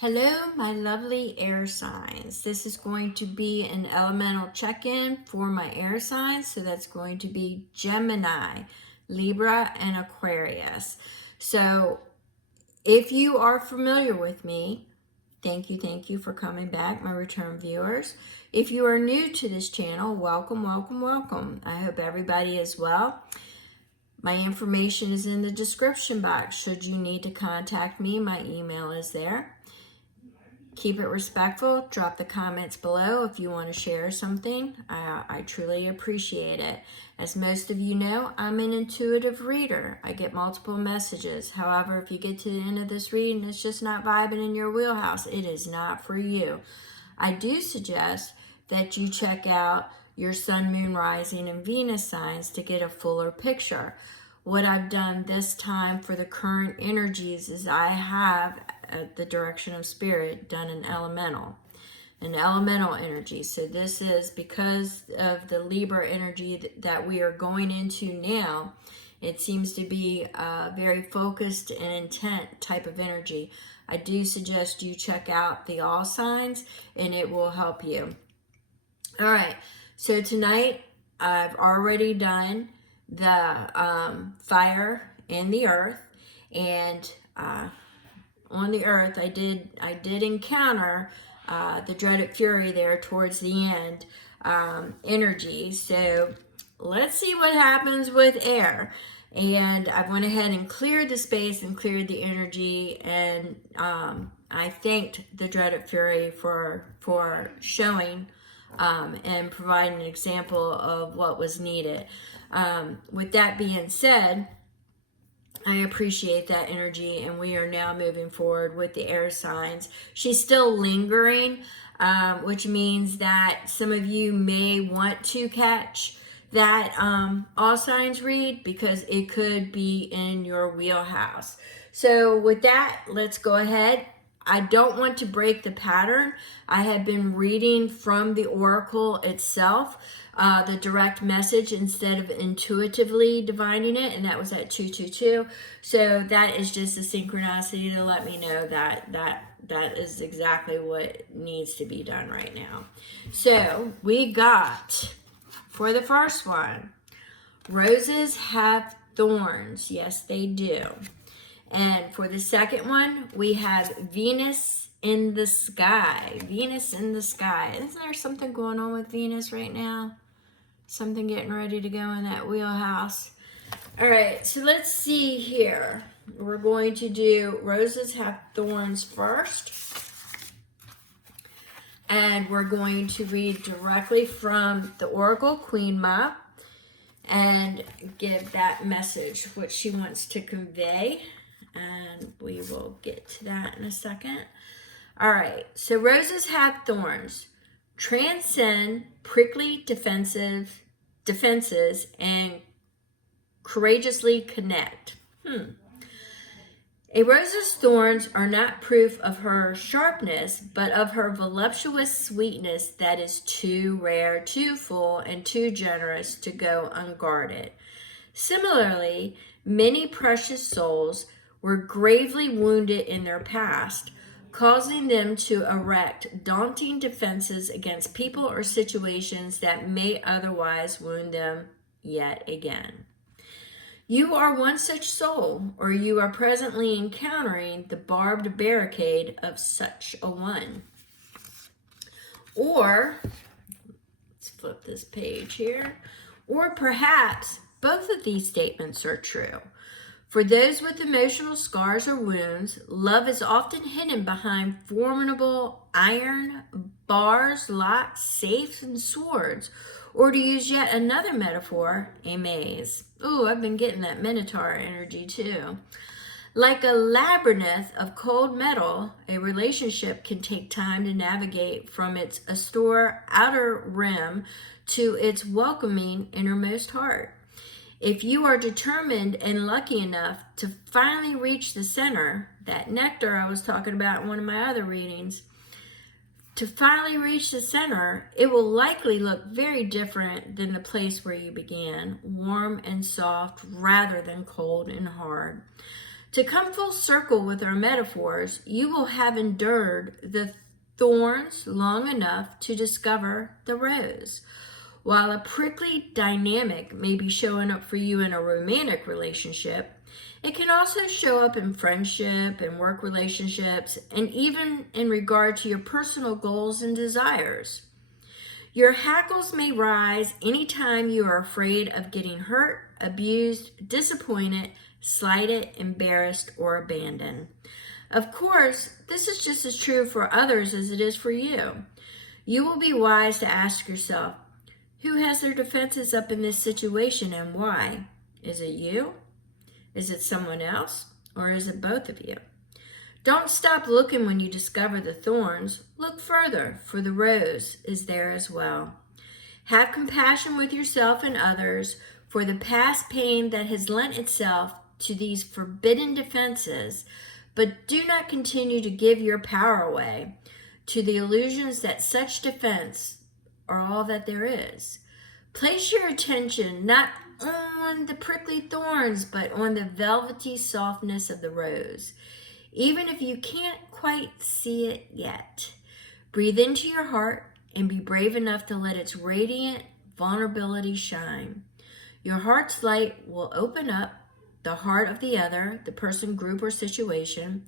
Hello, my lovely air signs. This is going to be an elemental check-in for my air signs. So that's going to be Gemini, Libra, and Aquarius. So if you are familiar with me, thank you for coming back, my return viewers. If you are new to this channel, welcome. I hope everybody is well. My information is in the description box. Should you need to contact me, my email is there. Keep it respectful. Drop the comments below if you want to share something. I truly appreciate it. As most of you know, I'm an intuitive reader. I get multiple messages. However, if you get to the end of this reading, it's just not vibing in your wheelhouse. It is not for you. I do suggest that you check out your sun, moon, rising, and Venus signs to get a fuller picture. What I've done this time for the current energies is I have, at the direction of spirit, done an elemental energy. So this is because of the Libra energy that we are going into now. It seems to be a very focused and intent type of energy. I do suggest you check out the all signs and it will help you. All right, so tonight I've already done the fire and the earth, and on the earth I did encounter the dreaded fury there towards the end energy. So let's see what happens with air. And I went ahead and cleared the space and cleared the energy, and I thanked the dreaded fury for showing and providing an example of what was needed. With that being said, I appreciate that energy, and we are now moving forward with the air signs. She's still lingering, which means that some of you may want to catch that all signs read, because it could be in your wheelhouse. So with that, let's go ahead. I don't want to break the pattern. I have been reading from the oracle itself, the direct message, instead of intuitively divining it, and that was at 222. So that is just a synchronicity to let me know that is exactly what needs to be done right now. So we got, for the first one, roses have thorns. Yes, they do. And for the second one, we have Venus in the sky. Venus in the sky. Isn't there something going on with Venus right now? Something getting ready to go in that wheelhouse. All right, so let's see here. We're going to do roses have thorns first. And we're going to read directly from the Oracle Queen Ma and give that message, what she wants to convey. And we will get to that in a second. All right, so roses have thorns. Transcend prickly defenses and courageously connect. A rose's thorns are not proof of her sharpness, but of her voluptuous sweetness that is too rare, too full, and too generous to go unguarded. Similarly, many precious souls were gravely wounded in their past, causing them to erect daunting defenses against people or situations that may otherwise wound them yet again. You are one such soul, or you are presently encountering the barbed barricade of such a one. Or, let's flip this page here, or perhaps both of these statements are true. For those with emotional scars or wounds, love is often hidden behind formidable iron bars, locks, safes, and swords. Or to use yet another metaphor, a maze. Ooh, I've been getting that Minotaur energy too. Like a labyrinth of cold metal, a relationship can take time to navigate from its austere outer rim to its welcoming innermost heart. If you are determined and lucky enough to finally reach the center, that nectar I was talking about in one of my other readings, to finally reach the center, it will likely look very different than the place where you began, warm and soft rather than cold and hard. To come full circle with our metaphors, you will have endured the thorns long enough to discover the rose. While a prickly dynamic may be showing up for you in a romantic relationship, it can also show up in friendship and work relationships, and even in regard to your personal goals and desires. Your hackles may rise anytime you are afraid of getting hurt, abused, disappointed, slighted, embarrassed, or abandoned. Of course, this is just as true for others as it is for you. You will be wise to ask yourself, who has their defenses up in this situation and why? Is it you? Is it someone else? Or is it both of you? Don't stop looking when you discover the thorns. Look further, for the rose is there as well. Have compassion with yourself and others for the past pain that has lent itself to these forbidden defenses, but do not continue to give your power away to the illusions that such defense are all that there is. Place your attention not on the prickly thorns, but on the velvety softness of the rose, even if you can't quite see it yet. Breathe into your heart and be brave enough to let its radiant vulnerability shine. Your heart's light will open up the heart of the other, the person, group, or situation.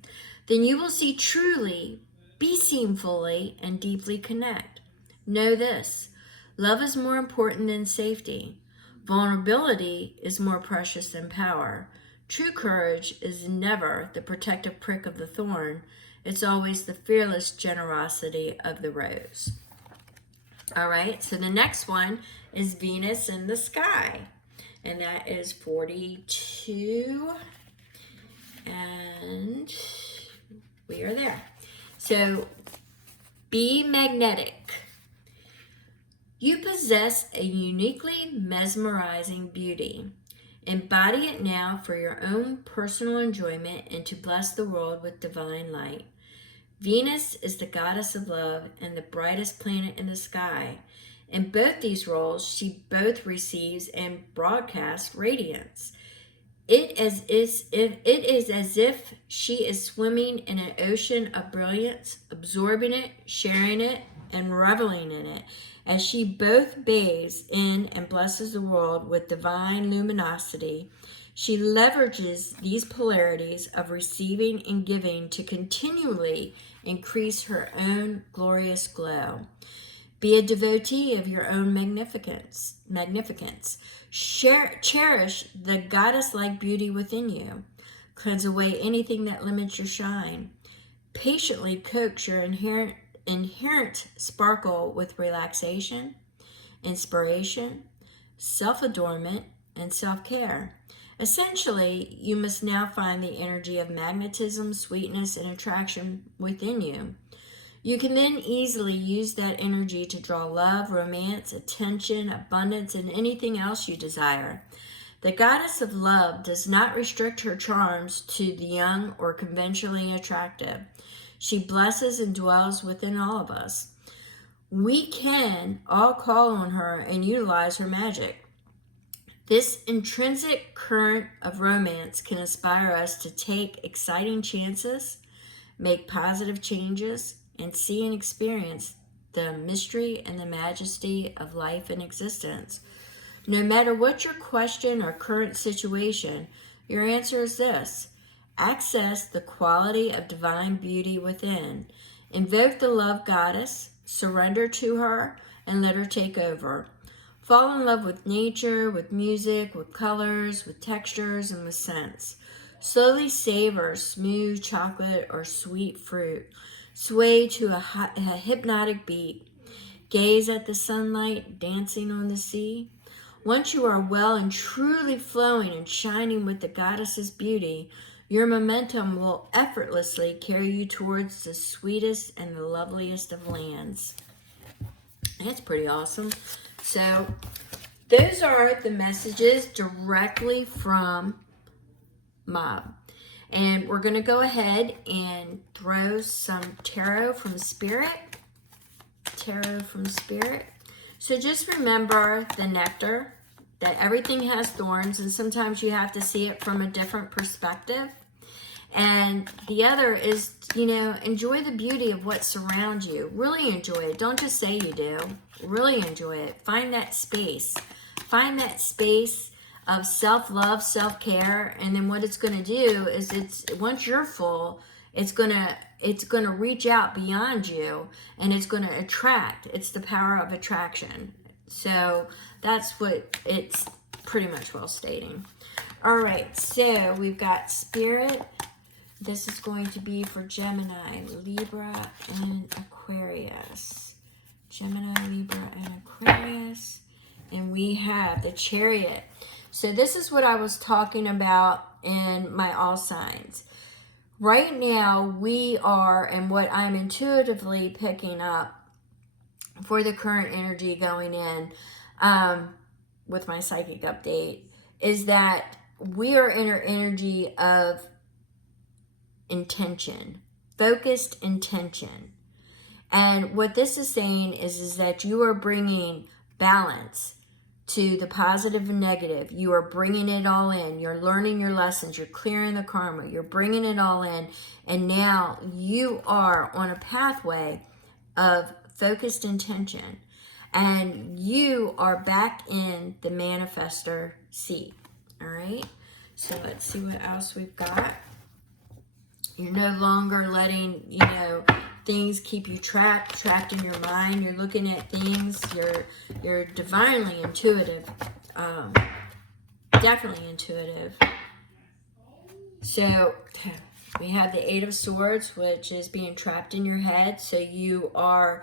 Then you will see truly, be seen fully, and deeply connect. Know this: love is more important than safety. Vulnerability is more precious than power. True courage is never the protective prick of the thorn. It's always the fearless generosity of the rose. All right, so the next one is Venus in the Sky. And that is 42. And we are there. So, be magnetic. You possess a uniquely mesmerizing beauty. Embody it now for your own personal enjoyment and to bless the world with divine light. Venus is the goddess of love and the brightest planet in the sky. In both these roles, she both receives and broadcasts radiance. It is as if she is swimming in an ocean of brilliance, absorbing it, sharing it, and reveling in it, as she both bathes in and blesses the world with divine luminosity. She leverages these polarities of receiving and giving to continually increase her own glorious glow. Be a devotee of your own magnificence. Cherish the goddess-like beauty within you. Cleanse away anything that limits your shine. Patiently coax your inherent sparkle with relaxation, inspiration, self-adornment, and self-care. Essentially, you must now find the energy of magnetism, sweetness, and attraction within you. You can then easily use that energy to draw love, romance, attention, abundance, and anything else you desire. The goddess of love does not restrict her charms to the young or conventionally attractive. She blesses and dwells within all of us. We can all call on her and utilize her magic. This intrinsic current of romance can inspire us to take exciting chances, make positive changes, and see and experience the mystery and the majesty of life and existence. No matter what your question or current situation, your answer is this: access the quality of divine beauty within. Invoke the love goddess, surrender to her, and let her take over. Fall in love with nature, with music, with colors, with textures, and with scents. Slowly savor smooth chocolate or sweet fruit. Sway to a hypnotic beat. Gaze at the sunlight dancing on the sea. Once you are well and truly flowing and shining with the goddess's beauty, your momentum will effortlessly carry you towards the sweetest and the loveliest of lands. That's pretty awesome. So, those are the messages directly from Mob. And we're going to go ahead and throw some tarot from Spirit. So just remember the nectar, that everything has thorns, and sometimes you have to see it from a different perspective. And the other is, you know, enjoy the beauty of what surrounds you. Really enjoy it. Don't just say you do. Really enjoy it. Find that space. Find that space of self-love, self-care, and then what it's going to do is once you're full, it's going to reach out beyond you, and it's going to attract. It's the power of attraction. So that's what it's pretty much well stating. All right, so we've got Spirit. This is going to be for Gemini, Libra, and Aquarius. Gemini, Libra, and Aquarius. And we have the Chariot. So this is what I was talking about in my all signs. Right now, we are, and what I'm intuitively picking up for the current energy going in with my psychic update, is that we are in our energy of intention, focused intention. And what this is saying is that you are bringing balance to the positive and negative. You are bringing it all in. You're learning your lessons. You're clearing the karma. You're bringing it all in. And now you are on a pathway of focused intention. And you are back in the manifestor seat. All right? So let's see what else we've got. You're no longer letting, you know, things keep you trapped in your mind. You're looking at things. You're divinely intuitive. Definitely intuitive. So we have the Eight of Swords, which is being trapped in your head. So you are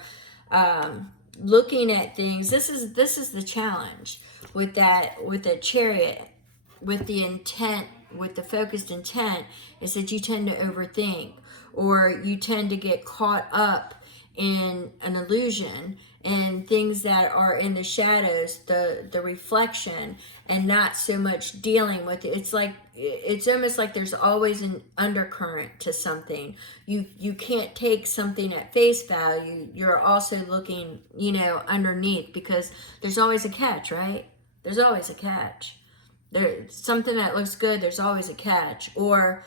looking at things. This is the challenge with the Chariot, with the intent, with the focused intent, is that you tend to overthink, or you tend to get caught up in an illusion and things that are in the shadows, the reflection, and not so much dealing with it. It's almost like there's always an undercurrent to something. You can't take something at face value. You're also looking, you know, underneath, because there's always a catch, right? There's always a catch. There's something that looks good, there's always a catch. Or,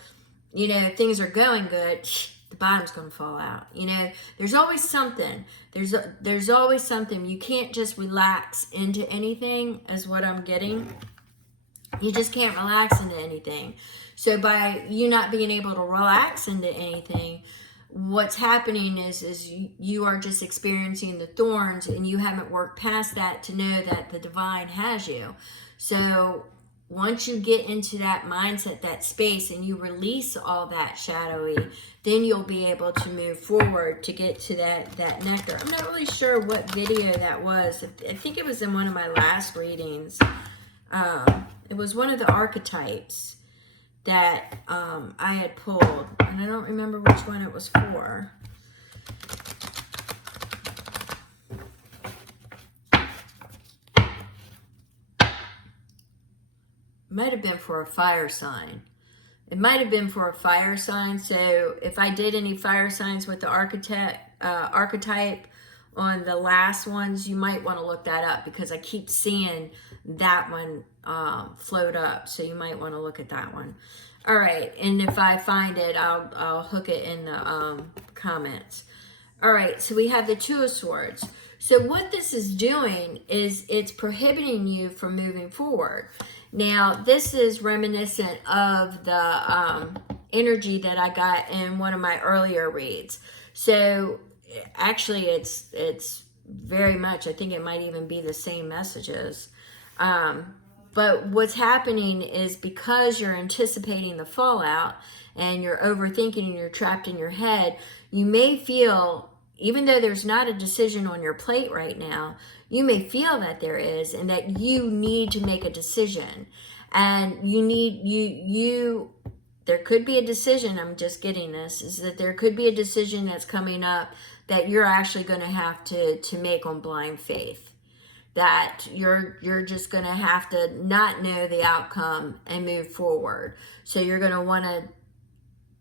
you know, things are going good, the bottom's going to fall out. You know, there's always something. There's always something. You can't just relax into anything, is what I'm getting. You just can't relax into anything. So by you not being able to relax into anything, what's happening is you are just experiencing the thorns, and you haven't worked past that to know that the divine has you. So once you get into that mindset, that space, and you release all that shadowy, then you'll be able to move forward to get to that nectar. I'm not really sure what video that was. I think it was in one of my last readings. It was one of the archetypes that I had pulled, and I don't remember which one it was for. Might have been for a fire sign. It might have been for a fire sign. So if I did any fire signs with the archetype on the last ones, you might want to look that up, because I keep seeing that one float up. So you might want to look at that one. All right, and if I find it, I'll hook it in the comments. All right, so we have the Two of Swords. So what this is doing is it's prohibiting you from moving forward. Now, this is reminiscent of the energy that I got in one of my earlier reads. So actually, it's very much, I think it might even be the same messages. But what's happening is, because you're anticipating the fallout and you're overthinking and you're trapped in your head, you may feel, even though there's not a decision on your plate right now, you may feel that there is, and that you need to make a decision. And there could be a decision, I'm just getting this, is that there could be a decision that's coming up that you're actually going to have to make on blind faith. That you're just going to have to not know the outcome and move forward. So you're going to want to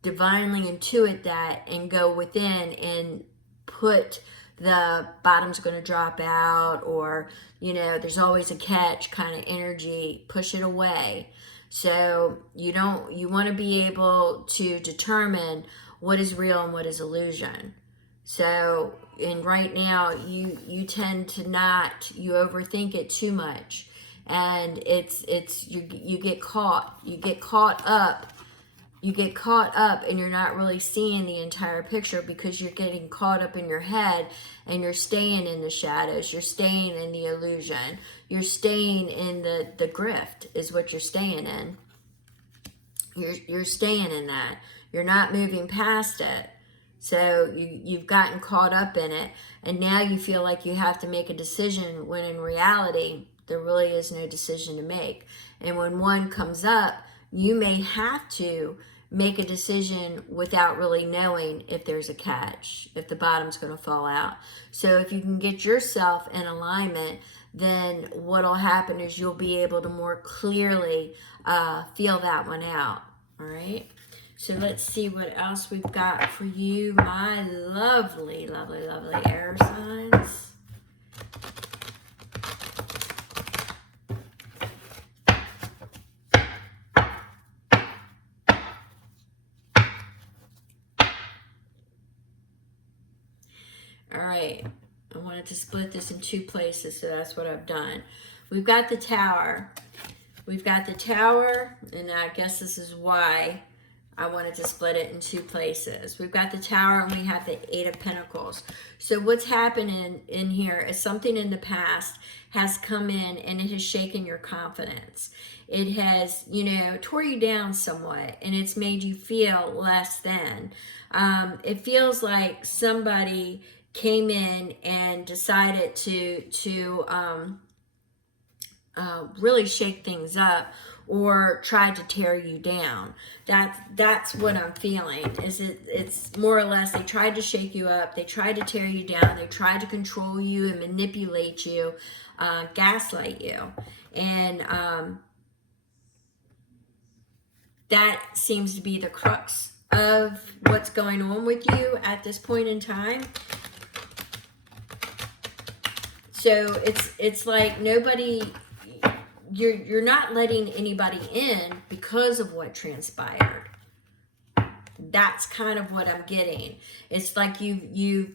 divinely intuit that and go within and put the bottom's going to drop out, or, you know, there's always a catch kind of energy, push it away. So you want to be able to determine what is real and what is illusion. So, and right now you tend to not, you overthink it too much, and you get caught up, and you're not really seeing the entire picture because you're getting caught up in your head, and you're staying in the shadows, you're staying in the illusion, you're staying in the grift is what you're staying in. You're staying in that. You're not moving past it. So you've gotten caught up in it, and now you feel like you have to make a decision when in reality there really is no decision to make. And when one comes up, you may have to make a decision without really knowing if there's a catch, if the bottom's going to fall out. So if you can get yourself in alignment, then what'll happen is you'll be able to more clearly feel that one out. All right. So let's see what else we've got for you, my lovely, lovely, lovely air signs. All right. I wanted to split this in two places, so that's what I've done. We've got the Tower. We've got the Tower, and I guess this is why I wanted to split it in two places. We've got the Tower and we have the Eight of Pentacles. So what's happening in here is something in the past has come in and it has shaken your confidence. It has, tore you down somewhat, and it's made you feel less than. It feels like somebody came in and decided to really shake things up, or tried to tear you down. That's what I'm feeling. It's more or less they tried to shake you up, they tried to tear you down, they tried to control you and manipulate you, gaslight you, and that seems to be the crux of what's going on with you at this point in time. So it's like nobody, you're not letting anybody in because of what transpired. That's kind of what I'm getting. It's like you've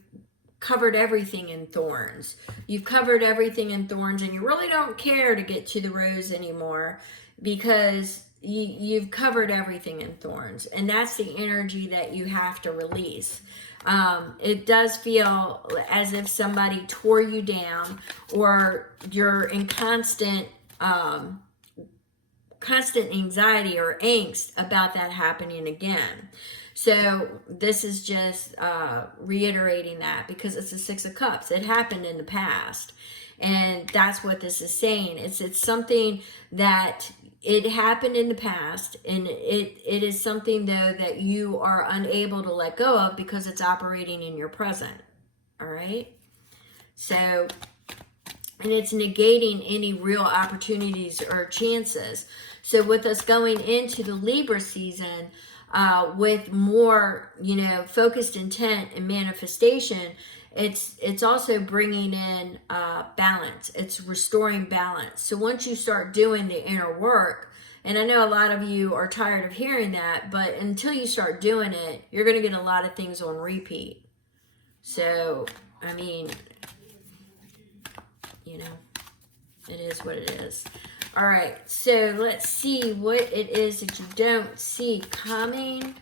covered everything in thorns. You've covered everything in thorns, and you really don't care to get to the rose anymore because you've covered everything in thorns, and that's the energy that you have to release. It does feel as if somebody tore you down, or you're in constant anxiety or angst about that happening again. So this is just reiterating that, because it's the Six of Cups. It happened in the past, and that's what this is saying. It's something that it happened in the past, and it is something though that you are unable to let go of because it's operating in your present. All right. So, and it's negating any real opportunities or chances. So with us going into the Libra season, with more, focused intent and manifestation, it's also bringing in balance. It's restoring balance. So once you start doing the inner work, and I know a lot of you are tired of hearing that, but until you start doing it, you're going to get a lot of things on repeat. So, I mean, it is what it is. All right, so let's see what it is that you don't see coming.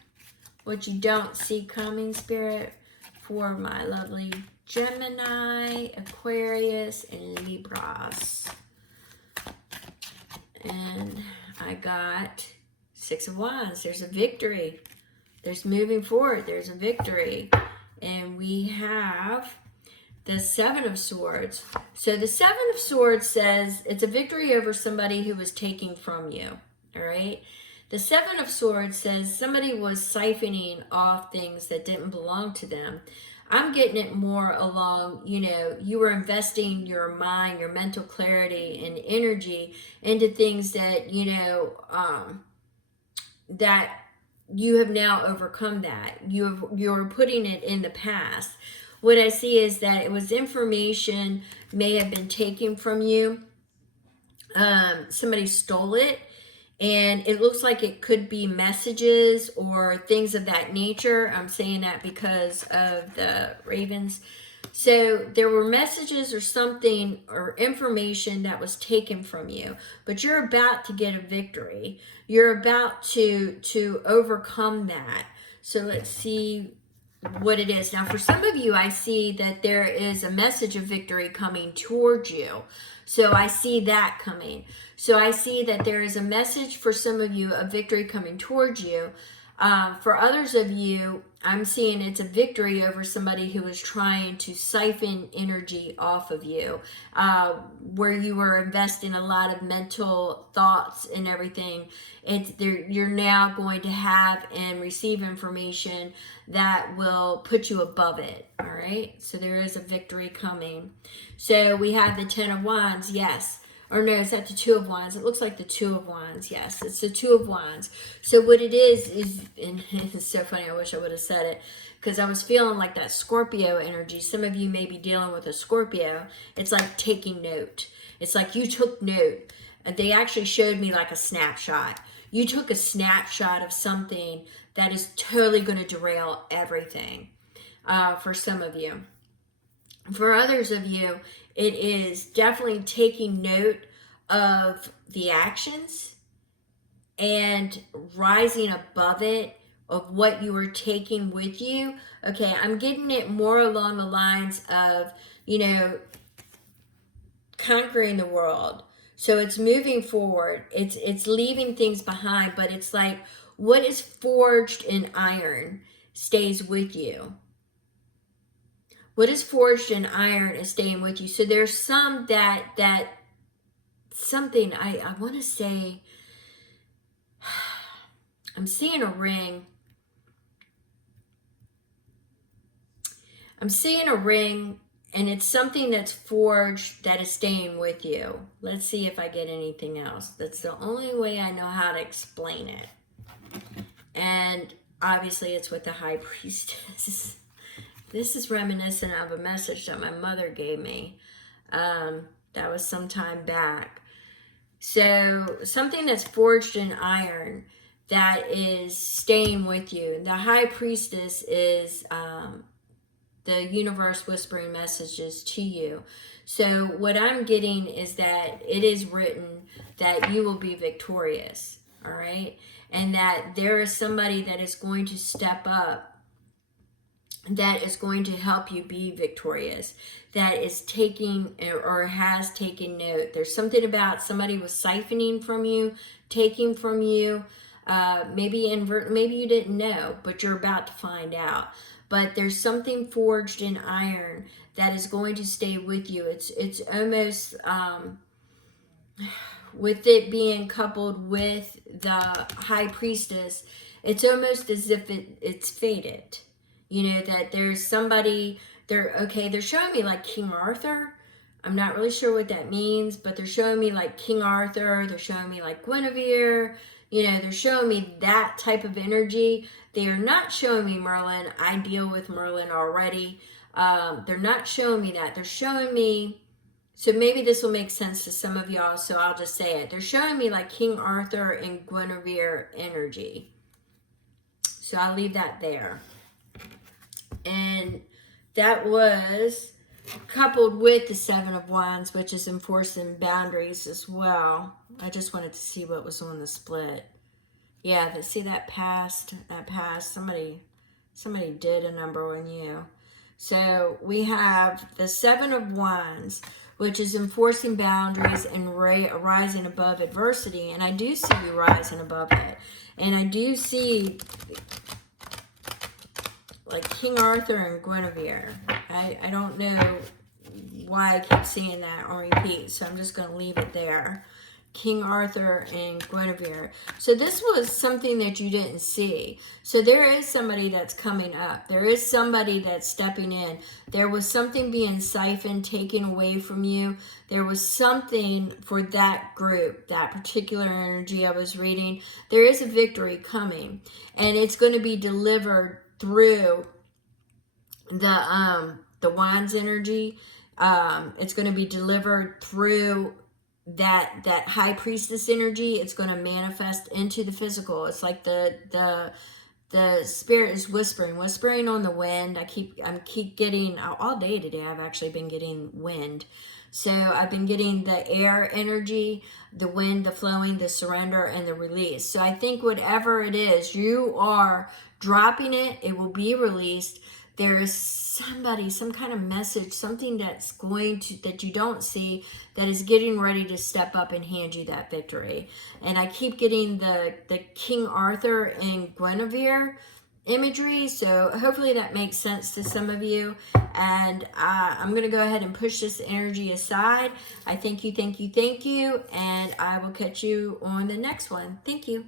What you don't see coming, Spirit, for my lovely Gemini, Aquarius, and Libras. And I got Six of Wands. There's a victory. There's moving forward. There's a victory. And we have the Seven of Swords. So the Seven of Swords says it's a victory over somebody who was taking from you. All right. The Seven of Swords says somebody was siphoning off things that didn't belong to them. I'm getting it more along, you were investing your mind, your mental clarity and energy into things that, that you have now overcome that. You're putting it in the past. What I see is that it was information may have been taken from you. Somebody stole it. And it looks like it could be messages or things of that nature. I'm saying that because of the ravens. So there were messages or something or information that was taken from you, but you're about to get a victory. You're about to overcome that. So let's see what it is. Now, for some of you, I see that there is a message of victory coming towards you. So I see that coming. So I see that there is a message for some of you of victory coming towards you. For others of you, I'm seeing it's a victory over somebody who was trying to siphon energy off of you, where you were investing a lot of mental thoughts and everything. You're now going to have and receive information that will put you above it. All right. So there is a victory coming. So we have the 10 of Wands. Yes. Or no, is that the 2 of Wands? It looks like the 2 of Wands. Yes, it's the 2 of Wands. So what it is, and it's so funny, I wish I would have said it, because I was feeling like that Scorpio energy. Some of you may be dealing with a Scorpio. It's like taking note. It's like you took note. And they actually showed me like a snapshot. You took a snapshot of something that is totally going to derail everything for some of you. For others of you, it is definitely taking note of the actions and rising above it, of what you are taking with you. Okay, I'm getting it more along the lines of, conquering the world. So it's moving forward. It's leaving things behind, but it's like what is forged in iron stays with you. What is forged in iron is staying with you. So there's some that something I want to say. I'm seeing a ring. I'm seeing a ring, and it's something that's forged that is staying with you. Let's see if I get anything else. That's the only way I know how to explain it. And obviously it's with the High Priestess. This is reminiscent of a message that my mother gave me. That was some time back. So something that's forged in iron that is staying with you. The High Priestess is the universe whispering messages to you. So what I'm getting is that it is written that you will be victorious, all right? And that there is somebody that is going to step up that is going to help you be victorious, that is taking or has taken note. There's something about somebody was siphoning from you, taking from you, maybe you didn't know, but you're about to find out. But there's something forged in iron that is going to stay with you. It's almost, with it being coupled with the High Priestess, it's almost as if it's fated. That there's somebody there. Okay, they're showing me like King Arthur. I'm not really sure what that means, but they're showing me like King Arthur. They're showing me like Guinevere. They're showing me that type of energy. They are not showing me Merlin. I deal with Merlin already. They're not showing me that. They're showing me, so maybe this will make sense to some of y'all, so I'll just say it. They're showing me like King Arthur and Guinevere energy. So I'll leave that there. And that was coupled with the 7 of Wands, which is enforcing boundaries as well. I just wanted to see what was on the split. Yeah, see that passed. Somebody did a number on you. So we have the 7 of Wands, which is enforcing boundaries and rising above adversity. And I do see you rising above it. And I do see like King Arthur and Guinevere. I don't know why I keep seeing that on repeat, so I'm just going to leave it there. King Arthur and Guinevere. So this was something that you didn't see. So there is somebody that's coming up. There is somebody that's stepping in. There was something being siphoned, taken away from you. There was something for that group, that particular energy I was reading. There is a victory coming, and it's going to be delivered through the Wands energy. It's going to be delivered through that high priestess energy. It's going to manifest into the physical. It's like the spirit is whispering on the wind. I keep getting, all day today I've actually been getting wind. So I've been getting the air energy, the wind, the flowing, the surrender, and the release. So I think whatever it is, you are dropping it. It will be released. There is somebody, some kind of message, something that's that you don't see, that is getting ready to step up and hand you that victory. And I keep getting the King Arthur and Guinevere imagery, so hopefully that makes sense to some of you. And I'm going to go ahead and push this energy aside. I thank you, and I will catch you on the next one. Thank you.